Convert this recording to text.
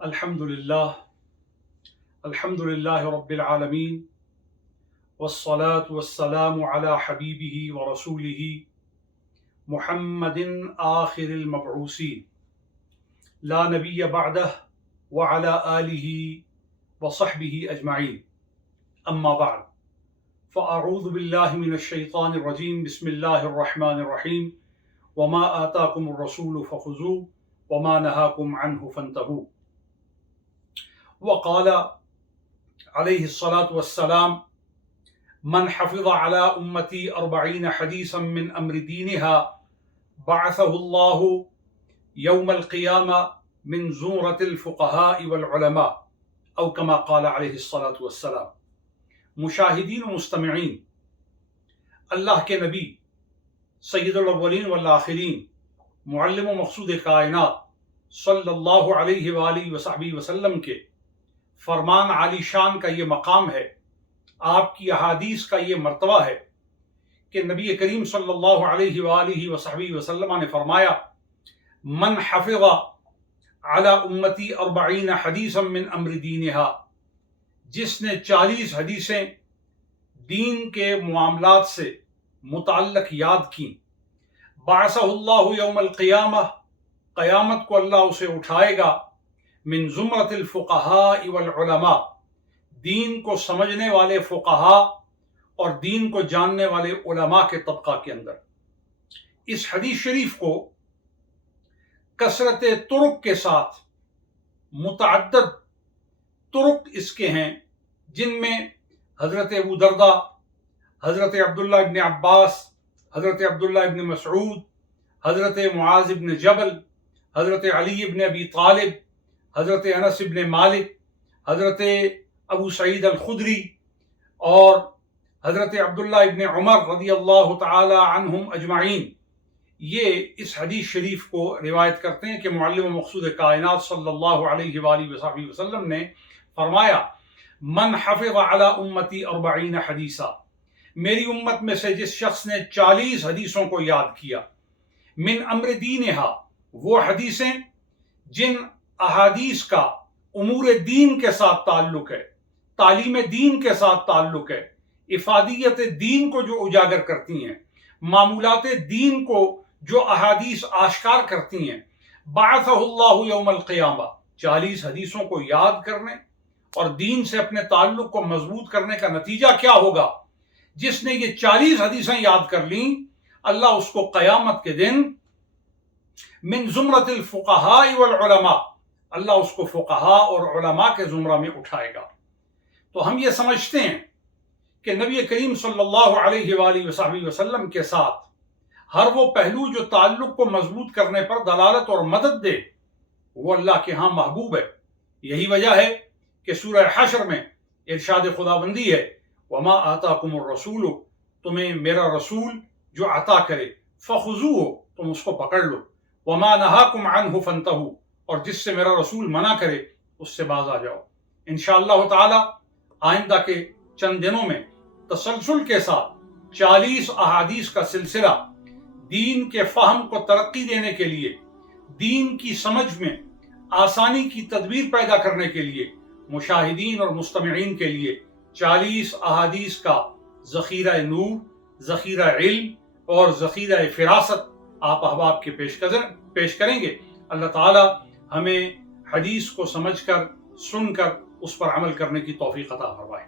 الحمد للہ رب العالمین والصلاة والسلام على حبیبہ ورسولہ محمد آخر المبعوثین لا نبی بعدہ وعلى آلہ وصحبہ اجمعین اما بعد فاعوذ باللہ من الشیطان الرجیم بسم اللہ الرحمن الرحیم وما آتاکم الرسول فخذوه وما نهاکم عنہ فانتہوا وقال علیہ الصلاة والسلام من حفظ على امتی 40 حدیثا من امر دینها بعثه اللہ یوم القیامہ من زمرة الفقہاء والعلماء او کما قال علیہ الصلاة والسلام۔ مشاہدین و مستمعین، اللہ کے نبی سید الاولین والآخرین معلم و مقصود کائنات صلی اللہ علیہ وآلہ وصحبہ وسلم کے فرمان عالی شان کا یہ مقام ہے، آپ کی احادیث کا یہ مرتبہ ہے کہ نبی کریم صلی اللہ علیہ وآلہ وصحبہ وسلم نے فرمایا من حفظ علی امتی 40 حدیثا من امر دینہا، جس نے 40 حدیثیں دین کے معاملات سے متعلق یاد کیں، بعثہ اللہ یوم القیامہ، قیامت کو اللہ اسے اٹھائے گا، من زمرۃ الفقہاء والعلماء، دین کو سمجھنے والے فقہا اور دین کو جاننے والے علماء کے طبقہ کے اندر۔ اس حدیث شریف کو کثرت طرق کے ساتھ، متعدد طرق اس کے ہیں، جن میں حضرت ابو درداء، حضرت عبداللہ ابن عباس، حضرت عبداللہ ابن مسعود، حضرت معاذ ابن جبل، حضرت علی ابن ابی طالب، حضرت انس ابن مالک، حضرت ابو سعید الخدری اور حضرت عبداللہ ابن عمر رضی اللہ تعالی عنہم اجمعین، یہ اس حدیث شریف کو روایت کرتے ہیں کہ معلم و مقصود کائنات صلی اللہ علیہ وآلہ وصحبہ وسلم نے فرمایا من حفظ علی امتی 40 حدیثا، میری امت میں سے جس شخص نے 40 حدیثوں کو یاد کیا، من امر دینہا، وہ حدیثیں جن احادیث کا امور دین کے ساتھ تعلق ہے، تعلیم دین کے ساتھ تعلق ہے، افادیت دین کو جو اجاگر کرتی ہیں، معمولات دین کو جو احادیث آشکار کرتی ہیں، بعثہ اللہ یوم القیامہ، 40 حدیثوں کو یاد کرنے اور دین سے اپنے تعلق کو مضبوط کرنے کا نتیجہ کیا ہوگا؟ جس نے یہ 40 حدیثیں یاد کر لیں، اللہ اس کو قیامت کے دن من زمرۃ الفقہاء والعلماء، اللہ اس کو فقہا اور علماء کے زمرہ میں اٹھائے گا۔ تو ہم یہ سمجھتے ہیں کہ نبی کریم صلی اللہ علیہ وآلہ وصحبہ وسلم کے ساتھ ہر وہ پہلو جو تعلق کو مضبوط کرنے پر دلالت اور مدد دے، وہ اللہ کے ہاں محبوب ہے۔ یہی وجہ ہے کہ سورہ حشر میں ارشاد خداوندی ہے وما آتاکم الرسول، تمہیں میرا رسول جو عطا کرے، فخذوہ، تم اس کو پکڑ لو، وما نہاکم عنہ فانتہوا، اور جس سے میرا رسول منع کرے اس سے باز آ جاؤ۔ انشاءاللہ تعالی آئندہ کے چند دنوں میں تسلسل کے ساتھ 40 احادیث کا سلسلہ دین کے فہم کو ترقی دینے کے لیے، دین کی سمجھ میں آسانی کی تدبیر پیدا کرنے کے لیے، مشاہدین اور مستمعین کے لیے 40 احادیث کا ذخیرہ نور، ذخیرہ علم اور ذخیرہ فراست آپ احباب کے پیش کریں گے۔ اللہ تعالی ہمیں حدیث کو سمجھ کر، سن کر اس پر عمل کرنے کی توفیق عطا فرمائے۔